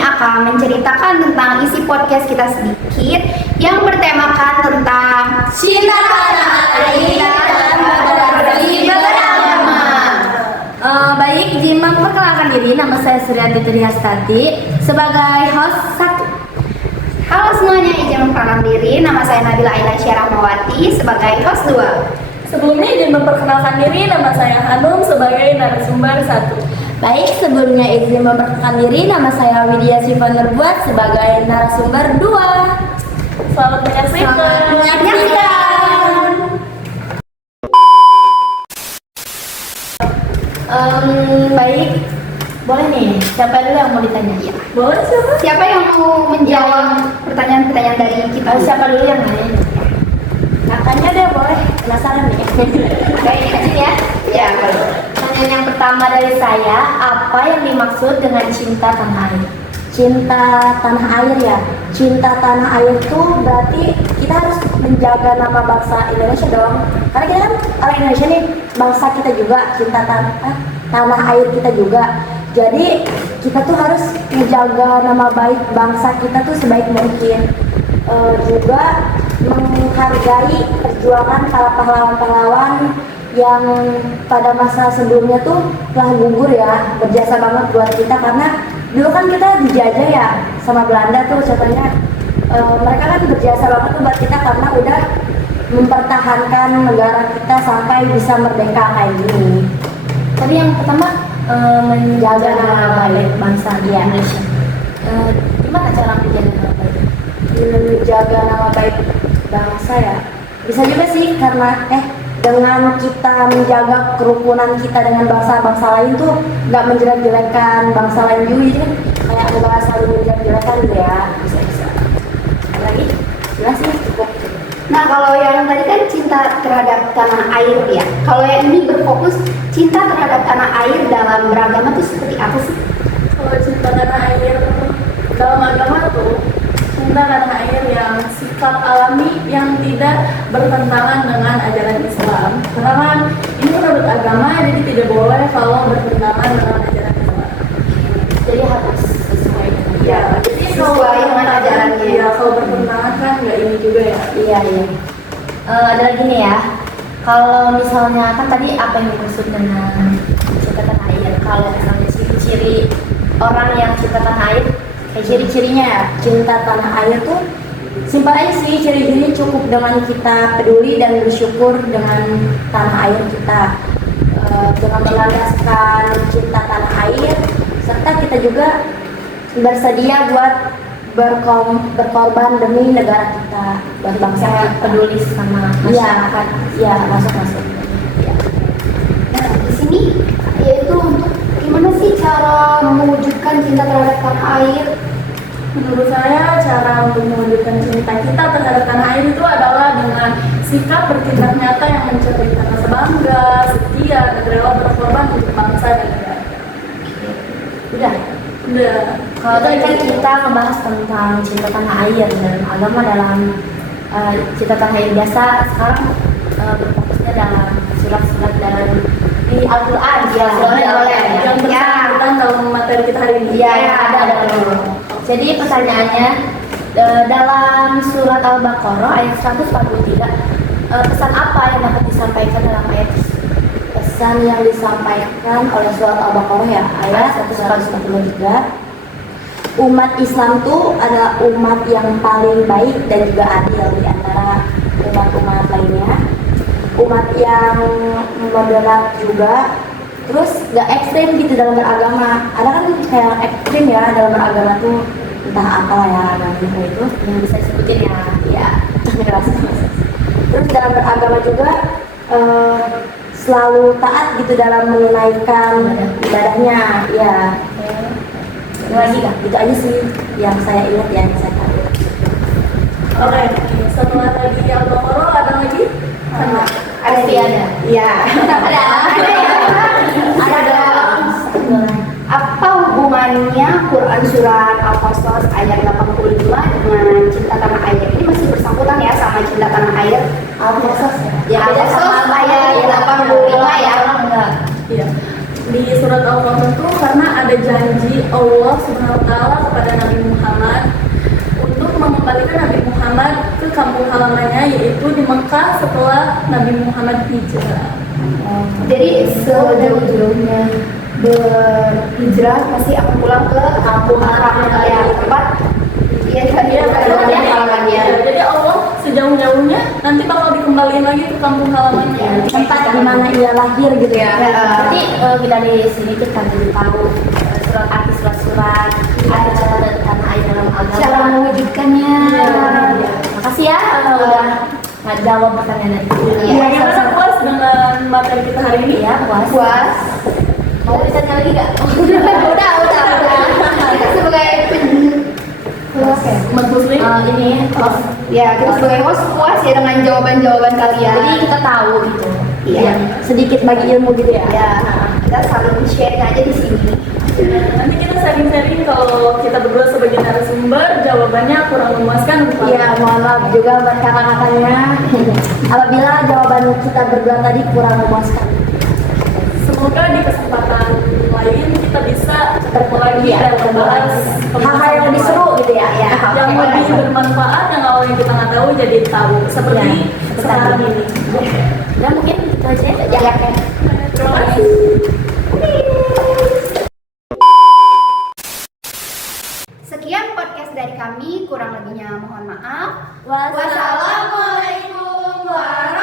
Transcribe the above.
akan menceritakan tentang isi podcast kita sedikit yang bertemakan tentang cinta tanah air dan berbagi beragama. Baik, izin memperkenalkan diri, nama saya Suryati Triastati sebagai host 1. Halo semuanya, izin memperkenalkan diri, nama saya Nabila Aisyah Rahmawati sebagai host 2. Sebelumnya izin memperkenalkan diri, nama saya Hanum sebagai narasumber 1. Baik, sebelumnya izin memperkenalkan diri, nama saya Widya Syifa Nurbuat sebagai narasumber 2. Selamat menyaksikan. Baik, boleh nih, siapa dulu yang mau ditanya? Ya. Boleh siapa? Siapa yang mau menjawab pertanyaan-pertanyaan dari kita? Siapa dulu yang nanya? Kakaknya deh, boleh, penasaran nih. Baik, izin ya. Ya, boleh. Pertanyaan yang pertama dari saya, apa yang dimaksud dengan cinta tanah air? Cinta tanah air ya. Cinta tanah air itu berarti kita harus menjaga nama bangsa Indonesia dong. Karena kita kan orang Indonesia nih, bangsa kita juga, cinta tanah air kita juga. Jadi kita tuh harus menjaga nama baik bangsa kita tuh sebaik mungkin. Juga menghargai perjuangan para pahlawan-pahlawan yang pada masa sebelumnya tuh telah gugur ya, berjasa banget buat kita karena dulu kan kita dijajah ya sama Belanda tuh contohnya. Mereka kan berjasa banget tuh buat kita karena udah mempertahankan negara kita sampai bisa merdeka kayak gini. Tadi yang pertama menjaga nama baik bangsa di Indonesia. Gimana cara menjaga nama baik? Menjaga nama baik bangsa ya, bisa juga sih karena dengan kita menjaga kerukunan kita dengan bangsa-bangsa lain tuh nggak menjelek-jelekan bangsa lain juga, jadi kan kayak nggak selalu menjelek-jelekan gitu ya, bisa lagi jelas sih cukup. Nah, kalau yang tadi kan cinta terhadap tanah air ya. Kalau yang ini berfokus cinta terhadap tanah air dalam beragama itu seperti apa sih? Kalau cinta tanah air dalam agama tuh cinta tanah air yang sikap alami yang tidak bertentangan dengan ajaran Islam. Karena kan ini menurut agama, jadi tidak boleh kalau bertentangan dengan ajaran Islam. Jadi harus sesuai dengan Ya, jadi kalau Sesuai dengan ajarannya. Ya, kalau bertentangan kan nggak ini juga ya. iya. Ada lagi nih ya, kalau misalnya kan tadi apa yang dimaksud dengan cinta tanah air? Kalau misalnya ciri-ciri orang yang cinta tanah air, kayak ciri-cirinya ya, cinta tanah air tuh simpel aja sih, ciri-cirinya cukup dengan kita peduli dan bersyukur dengan tanah air kita, dengan melandaskan cinta tanah air, serta kita juga bersedia buat berkorban demi negara kita, buat bangsa kita, peduli sama masyarakat. Ya, masuk. Ya. Nah, di sini yaitu untuk gimana sih cara mewujudkan cinta terhadap tanah air? Menurut saya cara untuk mewujudkan cinta kita terhadap tanah air itu adalah dengan sikap bertindak nyata yang mencerminkan rasa bangga, setia, dan rela berkorban untuk bangsa dan negara. Udah. Kalau tadi kan kita ngebahas tentang cinta tanah air dan agama dalam cinta tanah air biasa, sekarang berfokusnya dalam surat-surat dalam di Al-Quran ya, Yang bersangkutan dalam materi kita hari ini. Iya, ada. Jadi pertanyaannya, dalam surat Al-Baqarah ayat 143, pesan apa yang dapat disampaikan dalam ayat tersebut? Pesan yang disampaikan oleh surat Al-Baqarah ya, ayat 143, umat Islam tuh adalah umat yang paling baik dan juga adil di antara umat-umat lainnya, umat yang moderat juga, terus gak ekstrim gitu dalam beragama. Ada kan kayak ekstrim ya dalam beragama tuh, entah apa ya namanya itu yang bisa disebutin ya terus dalam beragama juga selalu taat gitu dalam menunaikan ibadahnya ya. Lagi gak? Itu aja sih yang saya ingat ya, yang saya tahu. Oke, setelah tadi Al-Baqarah ada lagi? Ada sih ada. Iya. Ada. Apa hubungannya Quran surat Al-Qasas ayat 85 dengan cinta tanah air? Ini masih bersangkutan ya sama cinta tanah air. Al-Qasas ya. Al-Qasas ayat 85 ya. Iya. Di surat Al-Qasas itu karena ada janji Allah Subhanahu wa taala kepada Mekah setelah Nabi Muhammad hijrah. Jadi sejauh-jauhnya berhijrah pasti akan pulang ke kampung halaman ya, tempat iya tadi Iya, kampung halamannya. Jadi Allah sejauh-jauhnya nanti bakal dikembaliin lagi ke kampung halamannya. Tempat di mana ia lahir gitu ya. Ya. Berarti dari sini kita jadi tahu surat-surat ada catatan tanah air dalam agama. Cara mewujudkannya. Makasih ya udah ngajawab pertanyaan itu. Iya. Gimana puas dengan materi kita hari ini? Ya, puas. Puas. Mau ditanya lagi nggak? Udah. Kita sebagai host ya. Umat muslim? Ini host. Ya, kita sebagai host puas ya dengan jawaban-jawaban kalian. Jadi kita tahu gitu. Iya. Sedikit bagi ilmu gitu ya. Ya, kita saling sharing aja di sini. Nanti kita sharing-sharing kalau kita berdua sebagai narasumber jawabannya kurang memuaskan. Iya, mohon maaf juga buat kakak-kakaknya apabila jawaban kita berdua tadi kurang memuaskan. Semoga di kesempatan lain kita bisa ketemu lagi Iya, dan membahas hal-hal yang lebih seru gitu ya. Ya, yang lebih bermanfaat, yang awalnya kita nggak tahu jadi tahu seperti Iya, sekarang ini. Udah mungkin itu aja ya. Terima kasih. Sekian podcast dari kami, kurang lebihnya mohon maaf. Wassalamualaikum warahmatullahi